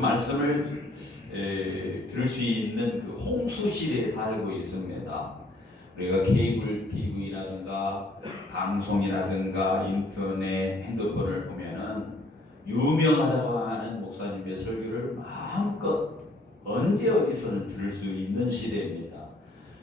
말씀을 들을 수 있는 그 홍수 시대에 살고 있습니다. 우리가 케이블 TV라든가 방송이라든가 인터넷, 핸드폰을 보면은 유명하다고 하는 목사님의 설교를 마음껏 언제 어디서는 들을 수 있는 시대입니다.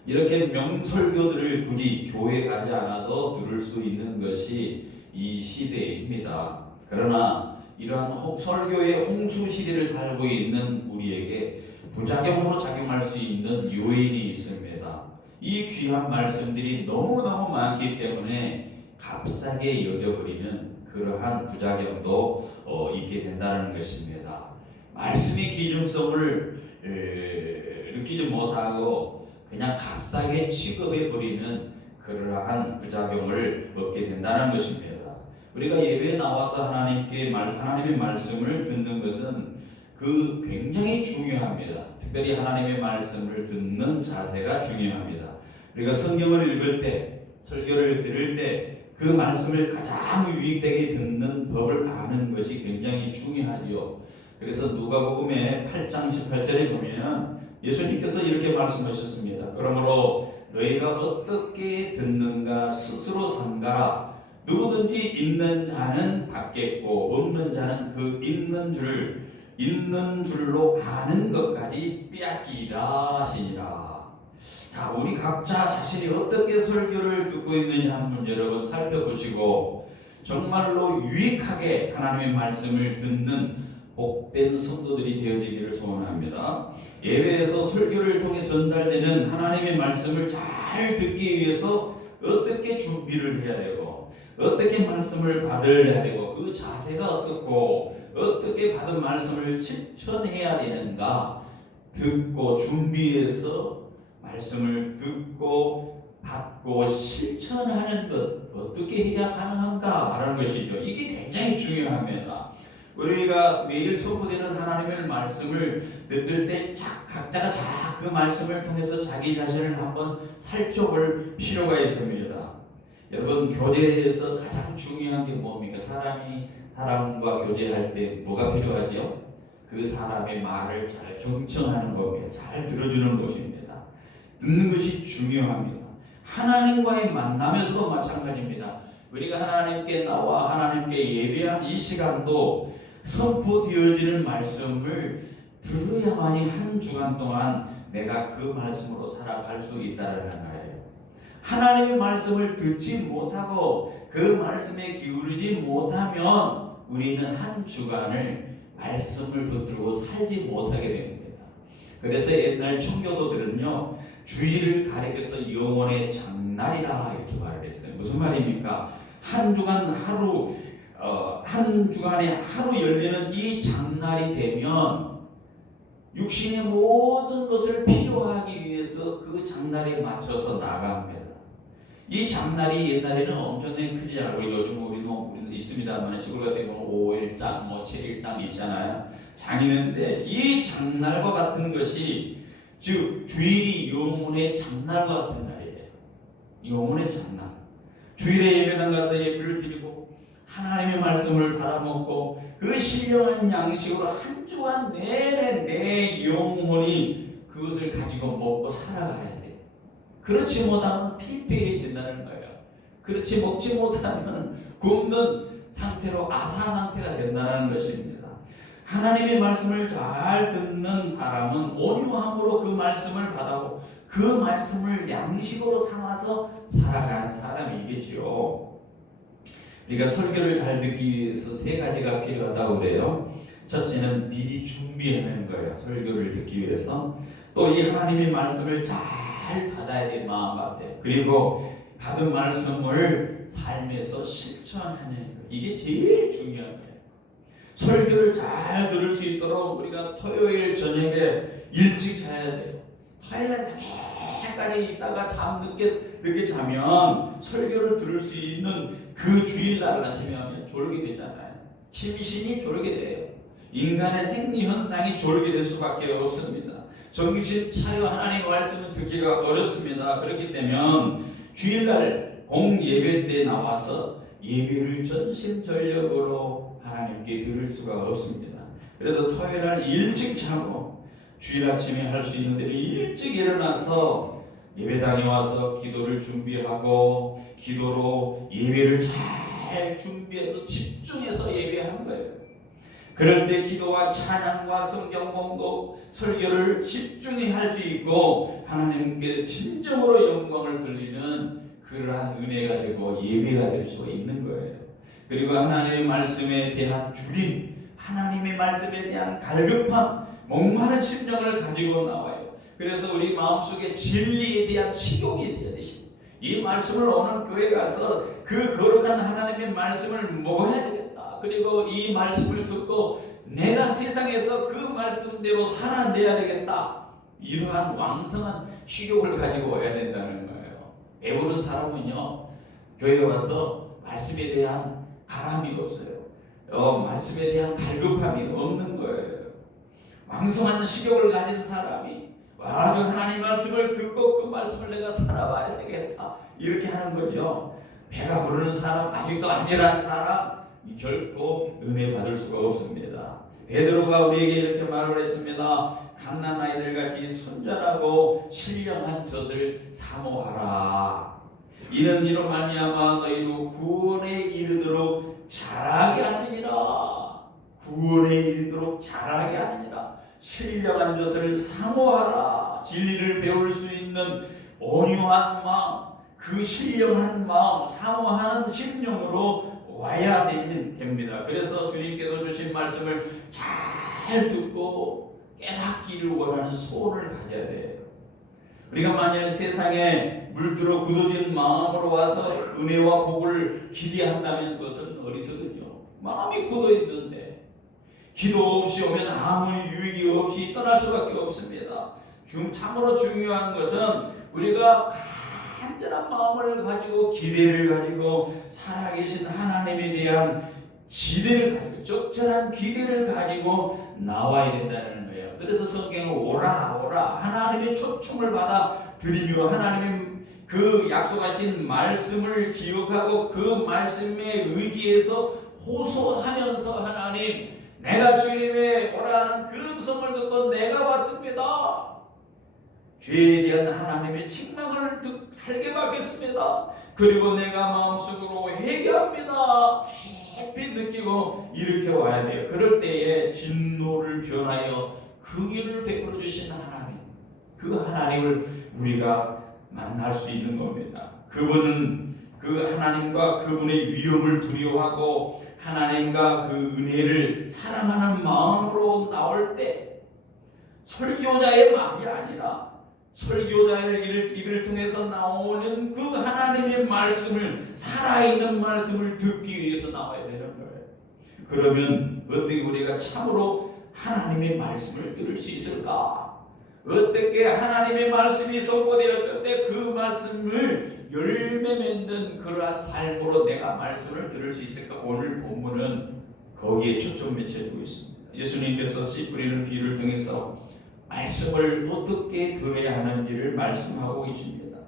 이렇게 명설교들을 굳이 교회 가지 않아도 들을 수 있는 것이 이 시대입니다. 그러나 이러한 설교의 홍수 시대를 살고 있는 우리에게 부작용으로 작용할 수 있는 요인이 있습니다. 이 귀한 말씀들이 너무너무 많기 때문에 값싸게 여겨버리는 그러한 부작용도 있게 된다는 것입니다. 말씀의 기중성을 느끼지 못하고 그냥 값싸게 취급해버리는 그러한 부작용을 얻게 된다는 것입니다. 우리가 예배에 나와서 하나님의 말씀을 듣는 것은 굉장히 중요합니다. 특별히 하나님의 말씀을 듣는 자세가 중요합니다. 우리가 성경을 읽을 때, 설교를 들을 때 그 말씀을 가장 유익되게 듣는 법을 아는 것이 굉장히 중요하지요. 그래서 누가복음의 8장 18절에 보면 예수님께서 이렇게 말씀하셨습니다. 그러므로 너희가 어떻게 듣는가 스스로 삼가라. 누구든지 있는 자는 받겠고 없는 자는 그 있는 줄로 아는 것까지 빼앗기라 하시니라. 자, 우리 각자 자신이 어떻게 설교를 듣고 있느냐 한번 여러분 살펴보시고 정말로 유익하게 하나님의 말씀을 듣는 복된 성도들이 되어지기를 소원합니다. 예배에서 설교를 통해 전달되는 하나님의 말씀을 잘 듣기 위해서 어떻게 준비를 해야 되고 어떻게 말씀을 받으려야 되고 그 자세가 어떻고 어떻게 받은 말씀을 실천해야 되는가 듣고 준비해서 말씀을 듣고 받고 실천하는 것 어떻게 해야 가능한가 하는 것이죠. 이게 굉장히 중요합니다. 우리가 매일 선포되는 하나님의 말씀을 듣을 때 각자가 그 말씀을 통해서 자기 자신을 한번 살펴볼 필요가 있습니다. 여러분, 교제에서 가장 중요한 게 뭡니까? 사람이 사람과 교제할 때 뭐가 필요하죠? 그 사람의 말을 잘 경청하는 겁니다. 잘 들어주는 것입니다. 듣는 것이 중요합니다. 하나님과의 만남에서도 마찬가지입니다. 우리가 하나님께 나와 하나님께 예배한 이 시간도 선포되어지는 말씀을 들어야만이 한 주간 동안 내가 그 말씀으로 살아갈 수 있다는 거예요. 하나님의 말씀을 듣지 못하고 그 말씀에 기울이지 못하면 우리는 한 주간을 말씀을 붙들고 살지 못하게 됩니다. 그래서 옛날 청교도들은요, 주일을 가리켜서 영혼의 장날이라 이렇게 말을 했어요. 무슨 말입니까? 한 주간에 하루 열리는 이 장날이 되면 육신의 모든 것을 필요하기 위해서 그 장날에 맞춰서 나갑니다. 이 장날이 옛날에는 엄청나게 크지 않고 요즘 우리는 있습니다만 시골 같은 경우는 5일장, 7일장 있잖아요. 장이는데 이 장날과 같은 것이 즉 주일이 영혼의 장날과 같은 날이에요. 영혼의 장날. 주일에 예배당 가서 예배를 드리고 하나님의 말씀을 받아먹고 그 신령한 양식으로 한 주간 내내 내 영혼이 그것을 가지고 먹고 살아가야 돼요. 그렇지 못하면 피폐해진다는 거예요. 그렇지 먹지 못하면 굶는 상태로 아사 상태가 된다는 것입니다. 하나님의 말씀을 잘 듣는 사람은 온유함으로 그 말씀을 받아고 그 말씀을 양식으로 삼아서 살아가는 사람이겠죠. 우리가 설교를 잘 듣기 위해서 3가지가 필요하다고 그래요. 첫째는 미리 준비하는 거예요. 설교를 듣기 위해서. 또 이 하나님의 말씀을 잘 받아야 될 마음 같아요. 그리고 받은 말씀을 삶에서 실천하는 것. 이게 제일 중요합니다. 설교를 잘 들을 수 있도록 우리가 토요일 저녁에 일찍 자야 돼요. 토요일에 잠깐이 있다가 늦게 자면 설교를 들을 수 있는 그 주일날 아침에 하면 졸게 되잖아요. 심신이 졸게 돼요. 인간의 생리 현상이 졸게 될 수밖에 없습니다. 정신 차려 하나님의 말씀을 듣기가 어렵습니다. 그렇기 때문에 주일날 공예배 때 나와서 예배를 전심전력으로 하나님께 들을 수가 없습니다. 그래서 토요일날 일찍 자고 주일 아침에 할 수 있는 대로 일찍 일어나서 예배당에 와서 기도를 준비하고 기도로 예배를 잘 준비해서 집중해서 예배하는 거예요. 그럴 때 기도와 찬양과 성경 공부, 설교를 집중히 할 수 있고 하나님께 진정으로 영광을 돌리는 그러한 은혜가 되고 예배가 될 수가 있는 거예요. 그리고 하나님의 말씀에 대한 주림, 하나님의 말씀에 대한 갈급함, 목마른 심령을 가지고 나와요. 그래서 우리 마음속에 진리에 대한 식욕이 있어야 되시. 이 말씀을 오늘 교회 가서 그 거룩한 하나님의 말씀을 먹어야 되겠다. 그리고 이 말씀을 듣고 내가 세상에서 그 말씀대로 살아내야 되겠다. 이러한 왕성한 식욕을 가지고 와야 된다는 거예요. 배부른 사람은요, 교회에 와서 말씀에 대한 바람이 없어요. 말씀에 대한 갈급함이 없는 거예요. 왕성한 식욕을 가진 사람이 아주 하나님 말씀을 듣고 그 말씀을 내가 살아봐야 되겠다, 이렇게 하는 거죠. 배가 부르는 사람, 아직도 안일한 사람 결코 은혜 받을 수가 없습니다. 베드로가 우리에게 이렇게 말을 했습니다. 갓난 아이들 같이 순전하고 신령한 젖을 사모하라. 이는 이로 말미암아 너희로 구원에 이르도록 자라게 하느니라. 구원에 이르도록 자라게 하느니라. 신령한 젖을 사모하라. 진리를 배울 수 있는 온유한 마음, 그 신령한 마음, 사모하는 심령으로 와야 됩니다. 그래서 주님께서 주신 말씀을 잘 듣고 깨닫기를 원하는 소원을 가져야 돼요. 우리가 만일 세상에 물들어 굳어진 마음으로 와서 은혜와 복을 기대한다면 그것은 어리석은요. 마음이 굳어 있는데 기도 없이 오면 아무 유익이 없이 떠날 수밖에 없습니다. 지금 참으로 중요한 것은 우리가 간절한 마음을 가지고 기대를 가지고 살아계신 하나님에 대한 기대를 가지고 적절한 기대를 가지고 나와야 된다는 거예요. 그래서 성경은 오라 하나님의 초청을 받아 드리며 하나님의 그 약속하신 말씀을 기억하고 그 말씀에 의지해서 호소하면서 하나님, 내가 주님의 오라는 그 음성을 듣고 내가 왔습니다. 죄에 대한 하나님의 책망을 달게 받겠습니다. 그리고 내가 마음속으로 회개합니다. 깊이 느끼고 이렇게 와야 돼요. 그럴 때에 진노를 변하여 긍휼을 베풀어 주신 하나님, 그 하나님을 우리가 만날 수 있는 겁니다. 그분은 그 하나님과 그분의 위엄을 두려워하고 하나님과 그 은혜를 사랑하는 마음으로 나올 때 설교자의 말이 아니라 설교자의 입을 통해서 나오는 그 하나님의 말씀을, 살아있는 말씀을 듣기 위해서 나와야 되는 거예요. 그러면 어떻게 우리가 참으로 하나님의 말씀을 들을 수 있을까? 어떻게 하나님의 말씀이 선포되었을 때 그 말씀을 열매 맺는 그러한 삶으로 내가 말씀을 들을 수 있을까? 오늘 본문은 거기에 초점 맞춰주고 있습니다. 예수님께서 씨 뿌리는 비유를 통해서 말씀을 어떻게 들어야 하는지를 말씀하고 계십니다.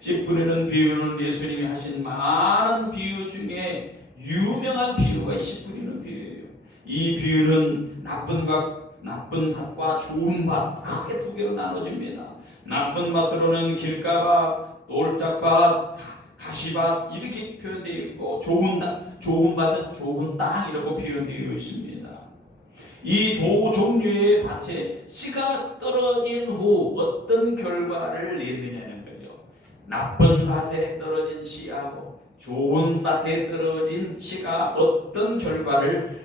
씨 뿌리는 비유는 예수님이 하신 많은 비유 중에 유명한 비유가 이 씨 뿌리는 비유예요. 이 비유는 나쁜 밭과 좋은 밭, 크게 두 개로 나눠집니다. 나쁜 밭으로는 길가밭, 놀짝밭, 가시밭 이렇게 표현되어 있고, 좋은 밭은 좋은 땅이라고 표현되어 있습니다. 이 두 종류의 밭에 씨가 떨어진 후 어떤 결과를 내느냐는 거죠. 나쁜 밭에 떨어진 씨하고 좋은 밭에 떨어진 씨가 어떤 결과를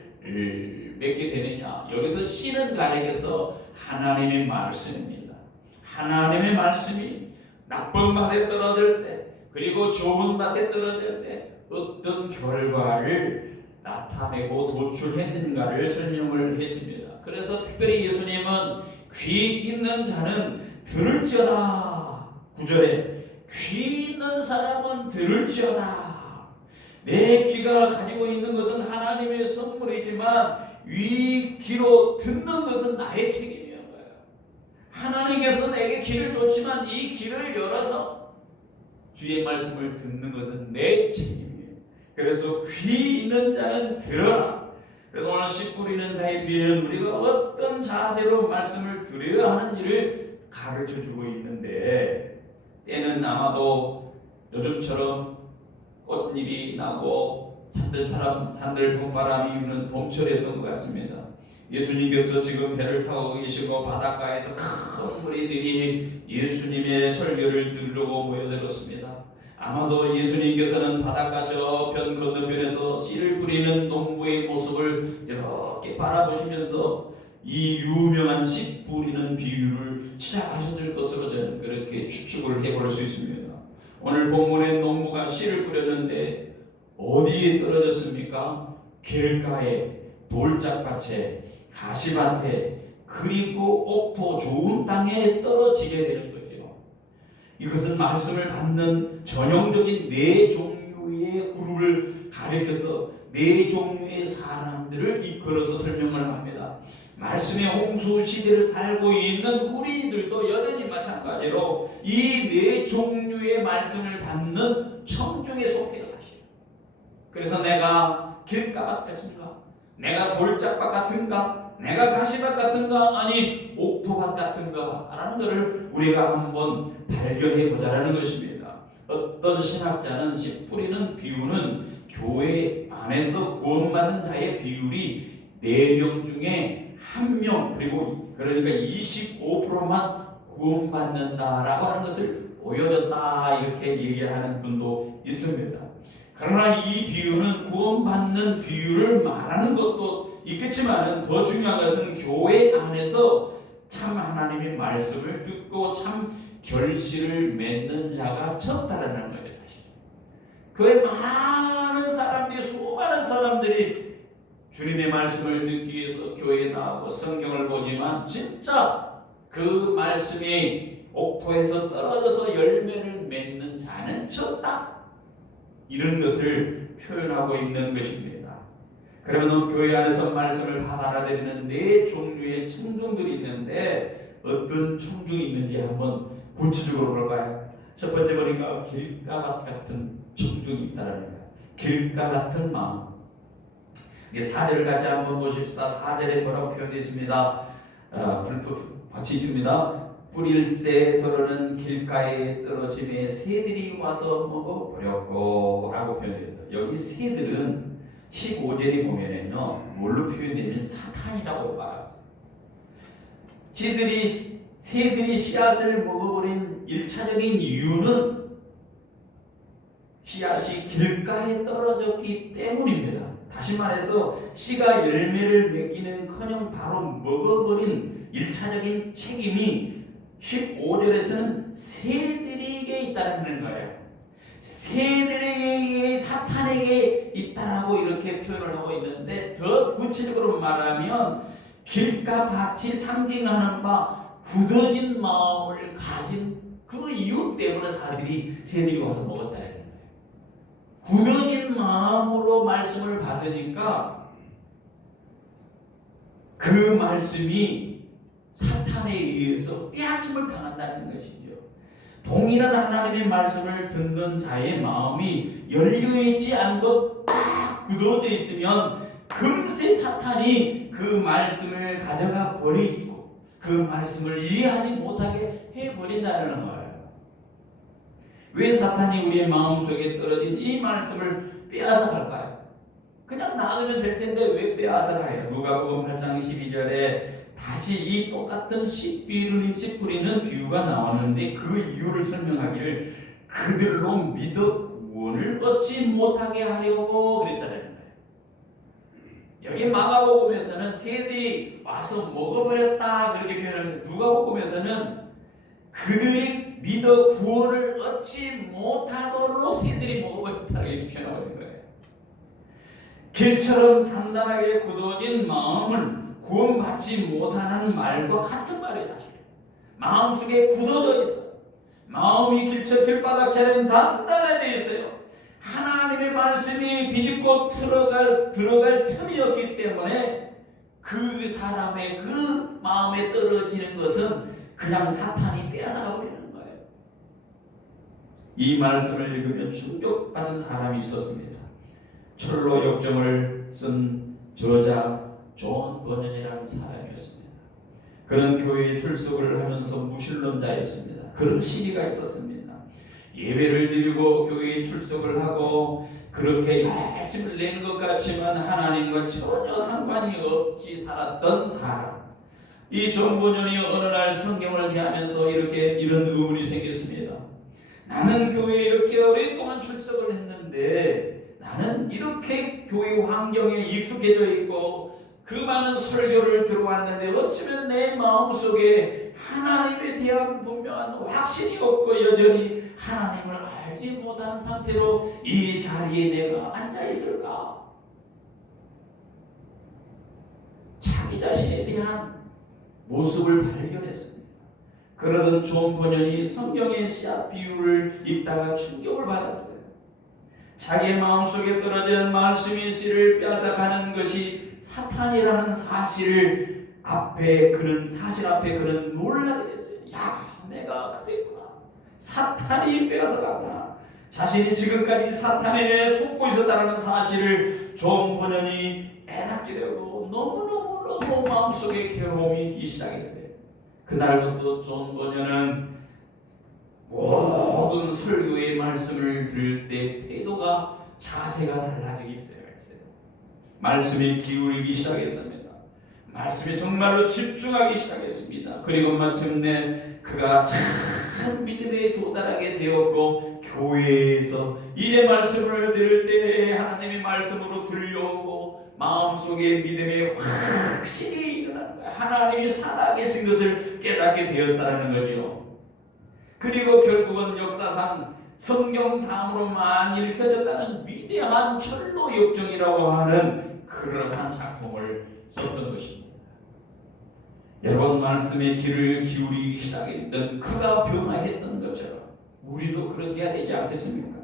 맺게 되느냐. 여기서 씨는 가리켜서 하나님의 말씀입니다. 하나님의 말씀이 나쁜 밭에 떨어질 때, 그리고 좋은 밭에 떨어질 때 어떤 결과를 나타내고 도출했는가를 설명을 했습니다. 그래서 특별히 예수님은 귀 있는 자는 들을지어다. 9절에 귀 있는 사람은 들을지어다. 내 귀가 가지고 있는 것은 하나님의 선물이지만 이 귀로 듣는 것은 나의 책임이에요. 하나님께서 내게 귀를 줬지만 이 귀를 열어서 주의 말씀을 듣는 것은 내 책임이에요. 그래서 귀 있는 자는 들어라. 그래서 오늘 씨 뿌리는 자의 비유는 우리가 어떤 자세로 말씀을 드려야 하는지를 가르쳐 주고 있는데, 때는 아마도 요즘처럼 꽃잎이 나고 산들 봄바람이 부는 봄철이었던 것 같습니다. 예수님께서 지금 배를 타고 계시고 바닷가에서 큰 무리들이 예수님의 설교를 들으려고 모여들었습니다. 아마도 예수님께서는 바닷가 저편 건너편에서 씨를 뿌리는 농부의 모습을 이렇게 바라보시면서 이 유명한 씨 뿌리는 비유를 시작하셨을 것으로 저는 그렇게 추측을 해볼 수 있습니다. 오늘 본문의 농부가 씨를 뿌렸는데 어디에 떨어졌습니까? 길가에, 돌짝밭에, 가시밭에, 그리고 옥토 좋은 땅에 떨어지게 되는 거죠. 이것은 말씀을 받는 전형적인 네 종류의 그룹을 가리켜서 네 종류의 사람들을 이끌어서 설명을 합니다. 말씀의 홍수 시대를 살고 있는 우리들도 여전히 마찬가지로 이 네 종류의 말씀을 받는 청중에 속해요, 사실. 그래서 내가 길가밭 같은가? 내가 돌짝밭 같은가? 내가 가시밭 같은가? 아니 옥토밭 같은가? 라는 것을 우리가 한번 발견해 보자라는 것입니다. 어떤 신학자는 씨 뿌리는 비유는 교회 안에서 구원받은 자의 비율이 4명 중에 1명, 그리고 그러니까 25%만 구원받는다라고 하는 것을 보여줬다, 이렇게 얘기하는 분도 있습니다. 그러나 이 비유는 구원받는 비유를 말하는 것도 있겠지만 더 중요한 것은 교회 안에서 참 하나님의 말씀을 듣고 참 결실을 맺는 자가 적다라는 거예요, 사실. 교회 많은 사람들이, 수많은 사람들이 주님의 말씀을 듣기 위해서 교회에 나오고 성경을 보지만 진짜 그 말씀이 옥토에서 떨어져서 열매를 맺는 자는 적다, 이런 것을 표현하고 있는 것입니다. 그러면 교회 안에서 말씀을 받아들이는 네 종류의 청중들이 있는데 어떤 청중이 있는지 한번 구체적으로 볼까요? 첫 번째 보니까 길가밭 같은 청중이 있다는 거예요. 길가 같은 마음. 4절을 같이 한번 보십시다. 4절에 뭐라고 표현되어 있습니다. 같이 있습니다. 뿌릴새 들어는 길가에 떨어짐에 새들이 와서 먹어버렸고 라고 표현됩니다. 여기 새들은 15절에 보면은요, 뭘로 표현되면 사탄이라고 말하고 있어요. 새들이 씨앗을 먹어버린 1차적인 이유는 씨앗이 길가에 떨어졌기 때문입니다. 다시 말해서 씨가 열매를 맺기는커녕 바로 먹어버린 1차적인 책임이 15절에서는 새들에게 있다는 거예요. 새들에게, 사탄에게 있다라고 이렇게 표현을 하고 있는데, 더 구체적으로 말하면 길가밭이 상징하는 바 굳어진 마음을 가진 그 이유 때문에 새들이 와서 먹었다는 거예요. 굳어진 마음으로 말씀을 받으니까 그 말씀이 사탄에 의해서 빼앗김을 당한다는 것이죠. 동일한 하나님의 말씀을 듣는 자의 마음이 열려있지 않고 딱 굳어져 있으면 금세 사탄이 그 말씀을 가져가 버리고 그 말씀을 이해하지 못하게 해버린다는 거예요. 왜 사탄이 우리의 마음속에 떨어진 이 말씀을 빼앗아 갈까요? 그냥 놔두면 될 텐데 왜 빼앗아 가요? 누가복음 8장 12절에 다시 이 똑같은 씨 뿌리는 비유가 나오는데 그 이유를 설명하기를 그들로 믿어 구원을 얻지 못하게 하려고 그랬다는 거예요. 여기 마가복음에서는 새들이 와서 먹어버렸다 그렇게 표현합니다. 누가복음에서는 그들이 믿어 구원을 얻지 못하도록 새들이 먹어버렸다 이렇게 표현하고 있는 거예요. 길처럼 단단하게 굳어진 마음을 구원받지 못하는 말과 같은 말이에요. 사실 마음속에 굳어져 있어. 마음이 길바닥처럼 단단해져 있어요. 하나님의 말씀이 비집고 들어갈 틈이 없기 때문에 그 사람의 그 마음에 떨어지는 것은 그냥 사탄이 빼앗아 버리는 거예요. 이 말씀을 읽으면 충격받은 사람이 있었습니다. 철로 역정을 쓴 저자 존 버년이라는 사람이었습니다. 그는 교회에 출석을 하면서 무신론자였습니다. 그런 시기가 있었습니다. 예배를 드리고 교회에 출석을 하고 그렇게 열심히 내는 것 같지만 하나님과 전혀 상관이 없이 살았던 사람. 이 존 버년이 어느 날 성경을 대하면서 이런 의문이 생겼습니다. 나는 교회에 이렇게 오랫동안 출석을 했는데 나는 이렇게 교회 환경에 익숙해져 있고 그 많은 설교를 들어왔는데 어쩌면 내 마음속에 하나님에 대한 분명한 확신이 없고 여전히 하나님을 알지 못한 상태로 이 자리에 내가 앉아 있을까? 자기 자신에 대한 모습을 발견했습니다. 그러던 존 버년이 성경의 씨앗 비유를 읽다가 충격을 받았어요. 자기 마음속에 떨어지는 말씀의 씨를 빼앗아가는 것이 사탄이라는 사실 앞에 그는 놀라게 됐어요. 야, 내가 그랬구나. 사탄이 빼앗아가구나. 자신이 지금까지 사탄에 속고 있었다는 사실을 존 버년이 깨닫게 되고 너무너무 마음속에 괴로움이 있기 시작했어요. 그날부터 존 버년은 모든 설교의 말씀을 들을 때 태도가 자세가 달라지기 시작했어요. 말씀에 기울이기 시작했습니다. 말씀에 정말로 집중하기 시작했습니다. 그리고 마침내 그가 참 믿음에 도달하게 되었고 교회에서 이제 말씀을 들을 때 하나님의 말씀으로 들려오고 마음속에 믿음의 확신이 일어나는 거예요. 하나님이 살아계신 것을 깨닫게 되었다는 거죠. 그리고 결국은 역사상 성경 다음으로만 읽혀졌다는 위대한 철로 역정이라고 하는 그러한 작품을 썼던 것입니다. 여러분, 말씀의 귀를 기울이기 시작했던 그가 변화했던 것처럼 우리도 그렇게 해야 되지 않겠습니까?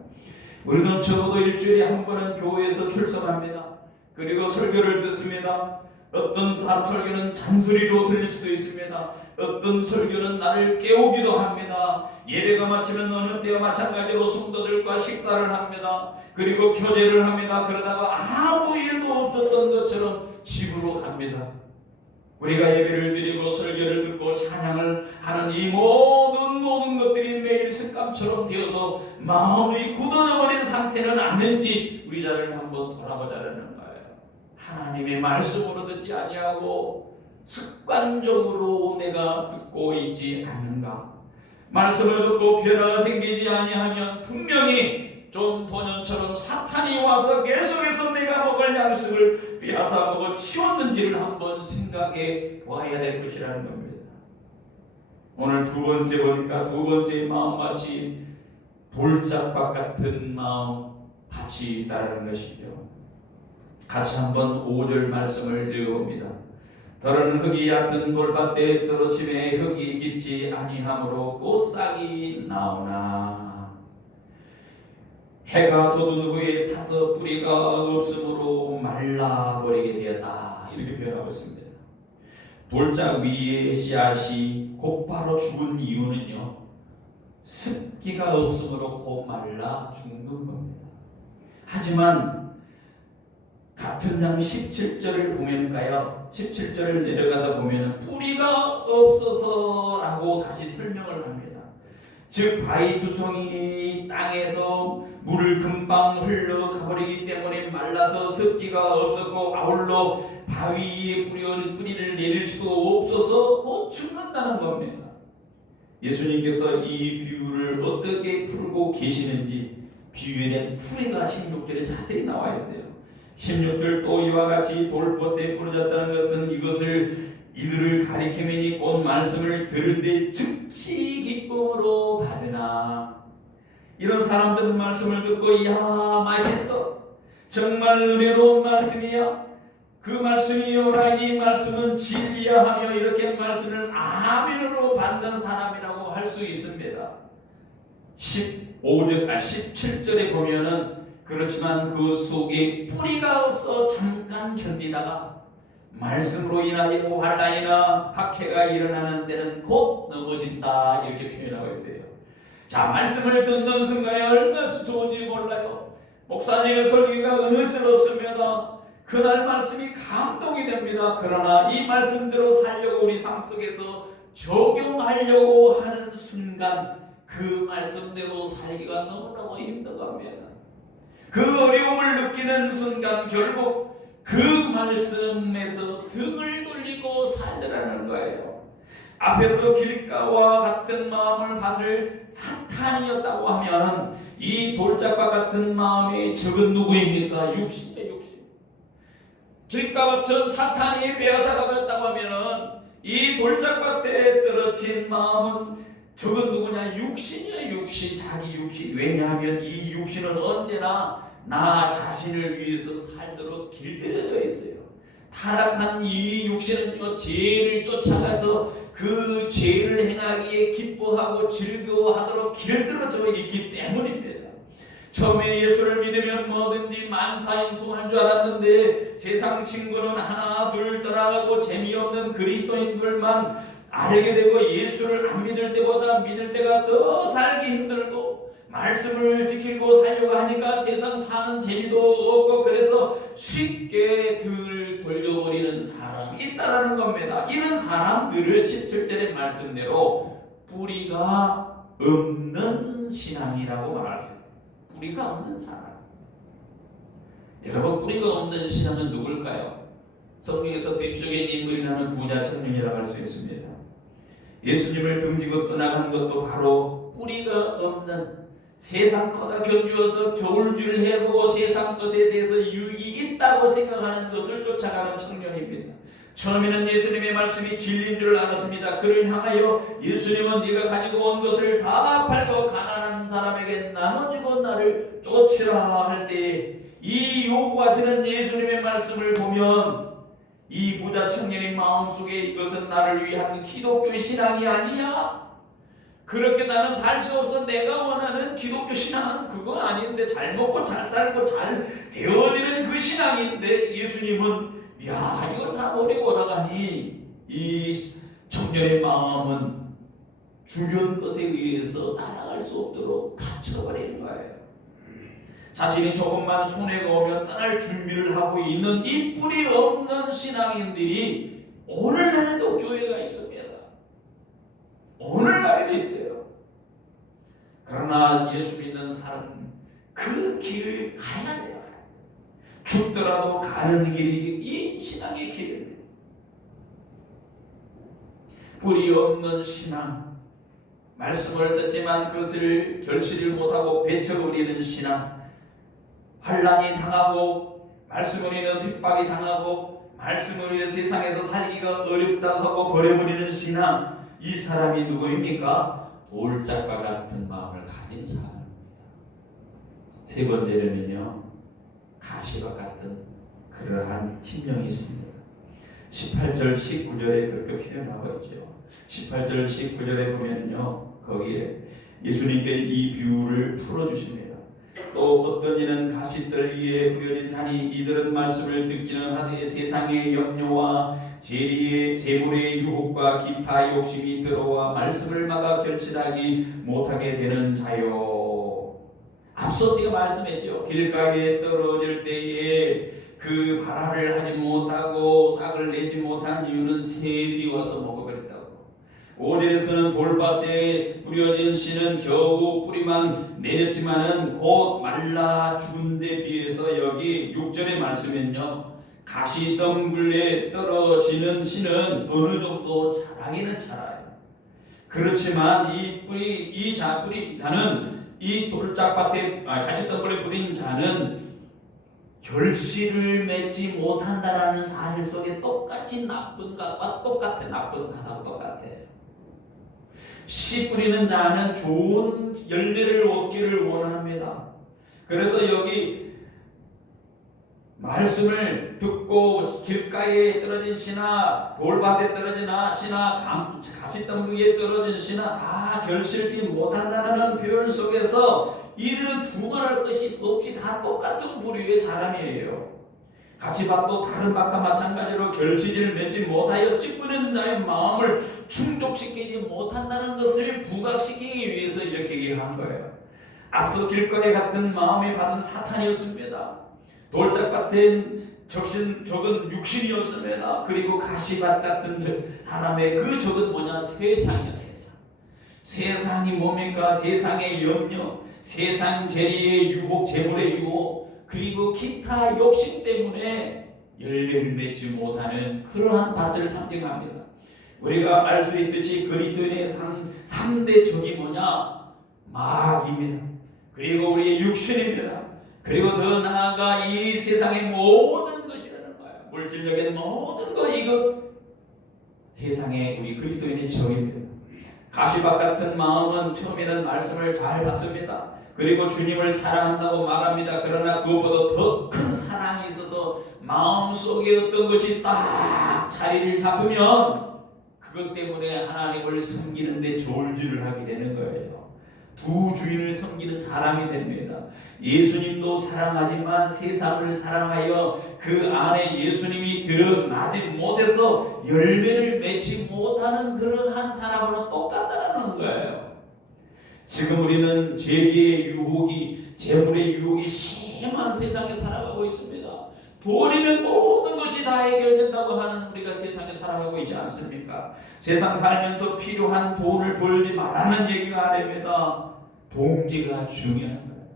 우리도 적어도 일주일에 한 번은 교회에서 출석합니다. 그리고 설교를 듣습니다. 어떤 설교는 잔소리로 들릴 수도 있습니다. 어떤 설교는 나를 깨우기도 합니다. 예배가 마치면 어느 때와 마찬가지로 성도들과 식사를 합니다. 그리고 교제를 합니다. 그러다가 아무 일도 없었던 것처럼 집으로 갑니다. 우리가 예배를 드리고 설교를 듣고 찬양을 하는 이 모든 것들이 매일 습관처럼 되어서 마음이 굳어버린 상태는 아닌지 우리 자를 한번 돌아보자는 거예요. 하나님의 말씀으로 듣지 아니하고 습관적으로 내가 듣고 있지 않는가? 말씀을 듣고 변화가 생기지 아니하면 분명히 존 버년처럼 사탄이 와서 계속해서 내가 먹을 양식을 빼앗아 먹어 치웠는지를 한번 생각해 보아야 될 것이라는 겁니다. 오늘 두 번째 보니까 두 번째 마음 마치 돌짝밭 같은 마음 밭이 있다는 것이죠. 같이 한번 5절 말씀을 읽어봅니다. 더러는 흙이 얕은 돌밭에 떨어짐에 흙이 깊지 아니하므로 꽃싹이 나오나 해가 돋은 후에 타서 뿌리가 없으므로 말라버리게 되었다. 이렇게 표현하고 있습니다. 돌짝 위에 씨앗이 곧바로 죽은 이유는요, 습기가 없으므로 곧 말라 죽는 겁니다. 하지만 같은 장 17절을 보면가요, 17절을 내려가서 보면 뿌리가 없어서 라고 다시 설명을 합니다. 즉 바위 두성이 땅에서 물을 금방 흘러가버리기 때문에 말라서 습기가 없었고 아울러 바위에 뿌리를 내릴 수도 없어서 곧 죽는다는 겁니다. 예수님께서 이 비유를 어떻게 풀고 계시는지 비유에 대한 풀이가 16절에 자세히 나와 있어요. 16절 또 이와 같이 돌밭에 부러졌다는 것은 이들을 가리키매니 곧 말씀을 들을 때 즉시 기쁨으로 받으나. 이런 사람들은 말씀을 듣고 이야 맛있어, 정말 은혜로운 말씀이야, 그 말씀이요라, 이 말씀은 진리야 하며 이렇게 말씀을 아멘으로 받는 사람이라고 할 수 있습니다. 17절에 보면은 그렇지만 그 속에 뿌리가 없어 잠깐 견디다가 말씀으로 인하여 환난이나 박해가 일어나는 때는 곧 넘어진다. 이렇게 표현하고 있어요. 자, 말씀을 듣는 순간에 얼마나 좋은지 몰라요. 목사님의 설교가 은혜스럽습니다. 그날 말씀이 감동이 됩니다. 그러나 이 말씀대로 살려고 우리 삶 속에서 적용하려고 하는 순간 그 말씀대로 살기가 너무너무 힘든 겁니다. 그 어려움을 느끼는 순간 결국 그 말씀에서 등을 돌리고 살더라는 거예요. 앞에서 길가와 같은 마음을 받을 사탄이었다고 하면 이 돌짝과 같은 마음의 적은 누구입니까? 육신이에요. 육신. 길가와 전 사탄이 빼앗아가 버렸다고 하면 이 돌짝밭에 떨어진 마음은 적은 누구냐? 육신이에요. 육신. 자기 육신. 왜냐하면 이 육신은 언제나 나 자신을 위해서 살도록 길들여져 있어요. 타락한 이 육신은요, 죄를 쫓아가서 그 죄를 행하기에 기뻐하고 즐거워하도록 길들여져 있기 때문입니다. 처음에 예수를 믿으면 뭐든지 만사형통할 줄 알았는데 세상 친구는 하나 둘 떠나가고 재미없는 그리스도인들만 알게 되고 예수를 안 믿을 때보다 믿을 때가 더 살기 힘들고 말씀을 지키고 살려고 하니까 세상 사는 재미도 없고 그래서 쉽게 들 돌려버리는 사람이 있다라는 겁니다. 이런 사람들을 17절의 말씀대로 뿌리가 없는 신앙이라고 말할 수 있습니다. 뿌리가 없는 사람. 여러분, 뿌리가 없는 신앙은 누굴까요? 성경에서 대표적인 인물이라는 부자 청년이라고 할 수 있습니다. 예수님을 등지고 떠나간 것도 바로 뿌리가 없는, 세상 거다 견주어서 좋을 줄 해보고 세상 것에 대해서 유익이 있다고 생각하는 것을 쫓아가는 청년입니다. 처음에는 예수님의 말씀이 진리인 줄 알았습니다. 그를 향하여 예수님은 네가 가지고 온 것을 다 팔고 가난한 사람에게 나눠주고 나를 쫓으라 할 때 이 요구하시는 예수님의 말씀을 보면 이 부자 청년의 마음속에 이것은 나를 위한 기독교 신앙이 아니야. 그렇게 나는 살 수 없어. 내가 원하는 기독교 신앙은 그거 아닌데, 잘 먹고 잘 살고 잘 되어지는 그 신앙인데 예수님은 야, 이걸 다 버리고 오라가니 이 청년의 마음은 주변 것에 의해서 따라갈 수 없도록 닫혀버리는 거예요. 자신이 조금만 손해가 오면 떠날 준비를 하고 있는 이 뿌리 없는 신앙인들이 오늘날에도 교회가 있습니다. 오늘날에도 있어요. 그러나 예수 믿는 사람 그 길을 가야 돼요. 죽더라도 가는 길이 이 신앙의 길입니다. 뿌리 없는 신앙, 말씀을 듣지만 그것을 결실을 못하고 배쳐버리는 신앙, 환난이 당하고 말씀을 인해 핍박이 당하고 말씀을 인해 세상에서 살기가 어렵다고 하고 버려버리는 신앙, 이 사람이 누구입니까? 돌짝과 같은 마음을 가진 사람입니다. 세 번째는요, 가시와 같은 그러한 심령이 있습니다. 18절 19절에 그렇게 표현하고 있죠. 18절 19절에 보면요, 거기에 예수님께 이 비유를 풀어주십니다. 또 어떤 이는 가시들 위에 뿌려진 자니 이들은 말씀을 듣기는 하되 세상의 염려와 재물의 유혹과 기타 욕심이 들어와 말씀을 막아 결실하지 못하게 되는 자요. 앞서 제가 말씀했죠. 길가에 떨어질 때에 그 발화를 하지 못하고 싹을 내지 못한 이유는 새들이 와서 먹어버렸다고. 5절에서는 돌밭에 뿌려진 씨는 겨우 뿌리만 내렸지만은 곧 말라 죽은 데 비해서 여기 6절의 말씀은요, 가시덤굴에 떨어지는 씨는 어느 정도 자라기는 자라요. 그렇지만 이 자는 이 돌짝밭에 가시덤굴에 뿌린 자는 결실을 맺지 못한다라는 사실 속에 똑같이 나쁜 것과 똑같아. 나쁜 것하고 똑같아요. 씨 뿌리는 자는 좋은 열매를 얻기를 원합니다. 그래서 여기 말씀을 듣고 길가에 떨어진 씨나 돌밭에 떨어진 씨나 가시덤불 위에 떨어진 씨나 다 결실지 못한다는 표현 속에서 이들은 두말할 것이 없이 다 똑같은 부류의 사람이에요. 같이 밭도 다른 밭과 마찬가지로 결실을 맺지 못하여 씨 뿌리는 자의 마음을 충족시키지 못한다는 것을 부각시키기 위해서 이렇게 얘기한 거예요. 앞서 길거리 같은 마음의 밭은 사탄이었습니다. 돌짝밭은 적은 육신이었습니다. 그리고 가시밭 같은 사람의 그 적은 뭐냐? 세상이야, 세상. 세상이 뭡니까? 세상의 염려, 세상 재리의 유혹, 재물의 유혹, 그리고 기타 욕심 때문에 열매를 맺지 못하는 그러한 밭을 상징합니다. 우리가 알 수 있듯이 그리스도인의 3대 적이 뭐냐? 마귀입니다. 그리고 우리의 육신입니다. 그리고 더 나아가 이 세상의 모든 것이라는 거예요. 물질적인 모든 것, 이거 세상의 우리 그리스도인의 적입니다. 가시밭 같은 마음은 처음에는 말씀을 잘 받습니다. 그리고 주님을 사랑한다고 말합니다. 그러나 그것보다 더 큰 사랑이 있어서 마음속에 어떤 것이 딱 자리를 잡으면 그것 때문에 하나님을 섬기는데 저울질을 하게 되는 거예요. 두 주인을 섬기는 사람이 됩니다. 예수님도 사랑하지만 세상을 사랑하여 그 안에 예수님이 드러나지 못해서 열매를 맺지 못하는 그러한 사람으로 똑같다는 거예요. 지금 우리는 죄의 유혹이, 재물의 유혹이 심한 세상에 살아가고 있습니다. 돈이면 모든 것이 다 해결된다고 하는 우리가 세상에 살아가고 있지 않습니까? 세상 살면서 필요한 돈을 벌지 말라는 얘기가 아닙니다. 동기가 중요한 거예요.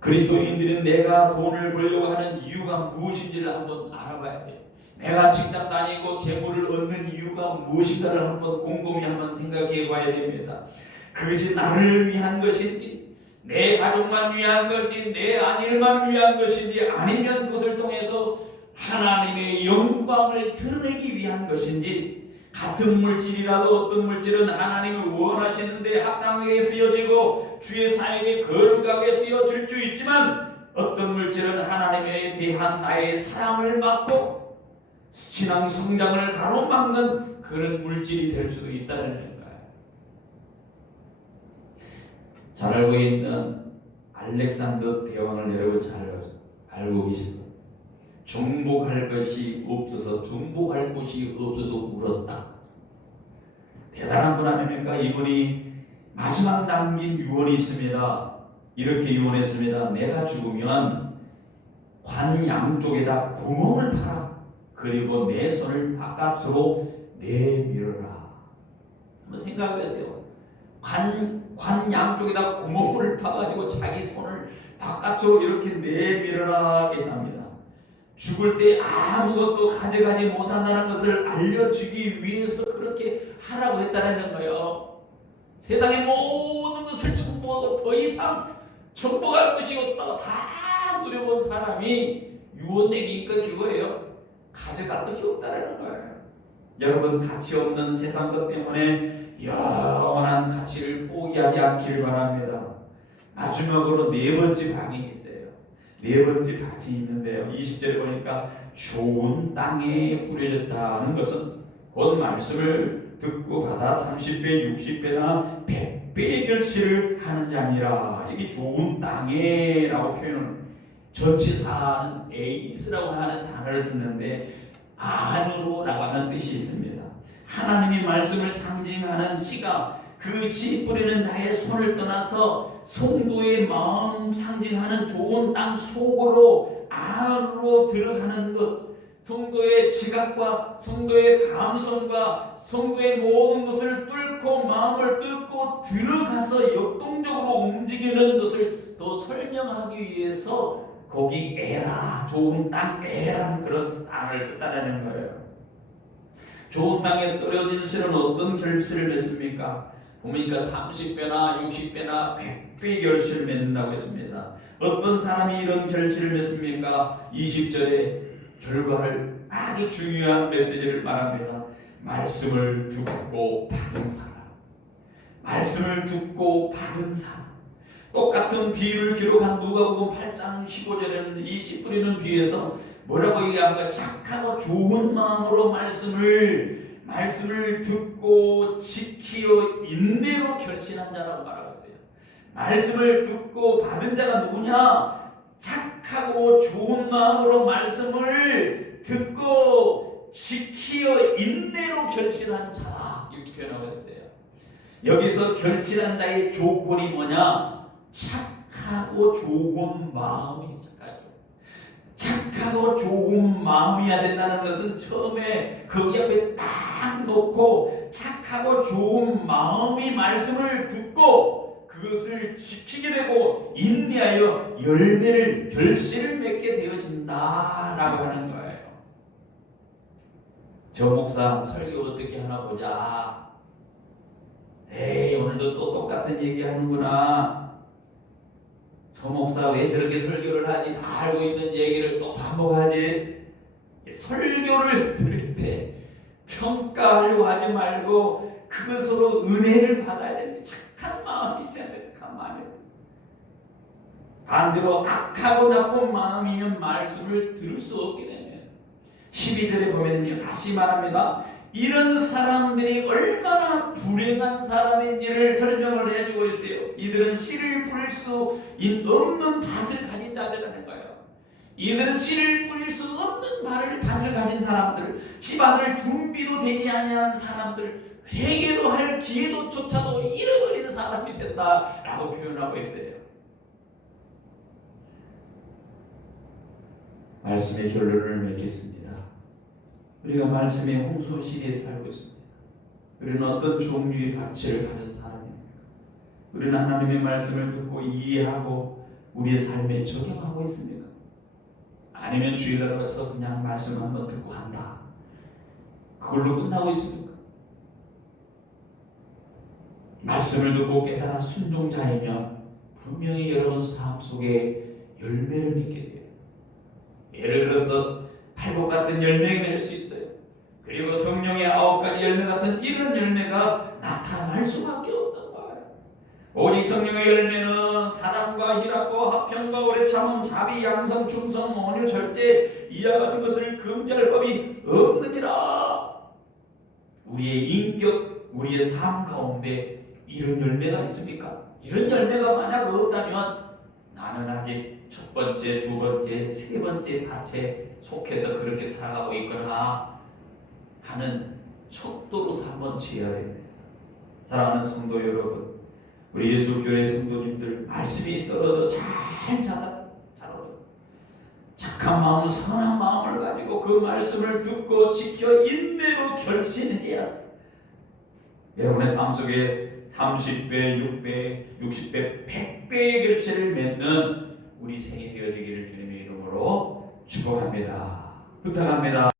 그리스도인들은 내가 돈을 벌려고 하는 이유가 무엇인지를 한번 알아봐야 돼요. 내가 직장 다니고 재물을 얻는 이유가 무엇인가를 한번 곰곰이 한번 생각해 봐야 됩니다. 그것이 나를 위한 것인지, 내 가족만 위한 것인지, 내 아들만 위한 것인지, 아니면 그것을 통해서 하나님의 영광을 드러내기 위한 것인지, 같은 물질이라도 어떤 물질은 하나님이 원하시는데 합당하게 쓰여지고 주의 사역에 거룩하게 쓰여질 수 있지만, 어떤 물질은 하나님에 대한 나의 사랑을 막고 신앙 성장을 가로막는 그런 물질이 될 수도 있다는 거예요. 잘 알고 있는 알렉산더 대왕을 여러분 잘 알고 계실 거예요. 정복할 것이 없어서, 정복할 곳이 없어서 울었다. 대단한 분 아닙니까? 이분이 마지막 남긴 유언이 있습니다. 이렇게 유언했습니다. 내가 죽으면 관 양쪽에다 구멍을 파라. 그리고 내 손을 바깥으로 내밀어라. 한번 생각해 보세요. 관 양쪽에다 구멍을 파가지고 자기 손을 바깥으로 이렇게 내밀어라 했답니다. 죽을 때 아무것도 가져가지 못한다는 것을 알려주기 위해서 그렇게 하라고 했다는 거예요. 세상의 모든 것을 정복하고 더 이상 정복할 것이 없다고 다 누려본 사람이 유언내기니까 그거예요. 가져갈 것이 없다는 거예요. 여러분, 가치 없는 세상 것 때문에 영원한 가치를 포기하지 않기를 바랍니다. 마지막으로 네 번째 방이 있어요. 네 번째 밭이 있는데요. 20절에 보니까 좋은 땅에 뿌려졌다는 것은 곧 말씀을 듣고 받아 30배, 60배나 100배의 결실을 하는 자니라. 이게 좋은 땅에라고 표현을, 전치사는 에이스라고 하는 단어를 썼는데 안으로라고 하는 뜻이 있습니다. 하나님의 말씀을 상징하는 씨가 그 씨 뿌리는 자의 손을 떠나서 성도의 마음 상징하는 좋은 땅 속으로 안으로 들어가는 것, 성도의 지각과 성도의 감성과 성도의 모든 것을 뚫고 마음을 뚫고 들어가서 역동적으로 움직이는 것을 더 설명하기 위해서 거기 에라, 좋은 땅 에라는 그런 단어를 썼다는 거예요. 좋은 땅에 떨어진 씨는 어떤 결실을 맺습니까? 보니까 30배나 60배나 100배의 결실을 맺는다고 했습니다. 어떤 사람이 이런 결실을 맺습니까? 20절에 결과를 아주 중요한 메시지를 말합니다. 말씀을 듣고 받은 사람. 말씀을 듣고 받은 사람. 똑같은 비유를 기록한 누가복음 8장 15절에는 이 씨 뿌리는 비유에서 뭐라고 얘기합니까? 착하고 좋은 마음으로 말씀을 듣고 지키어 인내로 결실한 자라고 말하고 있어요. 말씀을 듣고 받은 자가 누구냐? 착하고 좋은 마음으로 말씀을 듣고 지키어 인내로 결실한 자다. 이렇게 표현하고 있어요. 여기서 결실한 자의 조건이 뭐냐? 착하고 좋은 마음이 착하죠. 착하고 좋은 마음이어야 된다는 것은 처음에 거기 앞에 딱 놓고 착하고 좋은 마음이 말씀을 듣고 그것을 지키게 되고 인내하여 열매를 결실을 맺게 되어진다라고 하는 거예요. 저 목사 설교 어떻게 하나 보자. 에이, 오늘도 또 똑같은 얘기 하는구나. 서 목사 왜 저렇게 설교를 하지? 다 알고 있는 얘기를 또 반복하지? 설교를 들을 때 평가하려고 하지 말고 그것으로 은혜를 받아야 되는 착한 마음이 있어야 돼. 착한 마음이. 반대로 악하고 나쁜 마음이면 말씀을 들을 수 없게 됩니다. 12절에 보면요, 다시 말합니다. 이런 사람들이 얼마나 불행한 사람인지를 설명을 해주고 있어요. 이들은 씨를 뿌릴 수 없는 밭을 가진 자들이라는 거예요. 이들은 씨를 뿌릴 수 없는 밭을 가진 사람들, 씨밭을 준비도 되지 아니하는 사람들, 회개도 할 기회도조차도 잃어버리는 사람이 된다라고 표현하고 있어요. 말씀의 결론을 맺겠습니다. 우리가 말씀의 홍수 시대에 살고 있습니다. 우리는 어떤 종류의 가치를 가진 사람입니까? 우리는 하나님의 말씀을 듣고 이해하고 우리의 삶에 적용하고 있습니까? 아니면 주일날 와서 그냥 말씀 한번 듣고 간다, 그걸로 끝나고 있습니까? 말씀을 듣고 깨달아 순종자이면 분명히 여러분 삶 속에 열매를 맺게 돼요. 예를 들어서 팔복 같은 열매가 맺을 수 있어요. 그리고 성령의 9가지 열매 같은 이런 열매가 나타날 수밖에 없는 거예요. 오직 성령의 열매는 사랑과 희락과 화평과 오래 참음, 자비, 양성, 충성, 온유, 절제, 이와 같은 것을 금지할 법이 없느니라. 우리의 인격, 우리의 삶 가운데 이런 열매가 있습니까? 이런 열매가 만약 없다면 나는 아직 첫 번째, 두 번째, 세 번째 밭에 속해서 그렇게 살아가고 있거나 하는 척도로서 한번 지어야 됩니다. 사랑하는 성도 여러분, 우리 예수교회 성도님들, 말씀이 떨어져 잘 자라 착한 마음, 선한 마음을 가지고 그 말씀을 듣고 지켜 인내로 결신해야 여러분의 삶 속에 30배, 6배, 60배, 100배의 결실을 맺는 우리 생이 되어지기를 주님의 이름으로 축복합니다. 부탁합니다.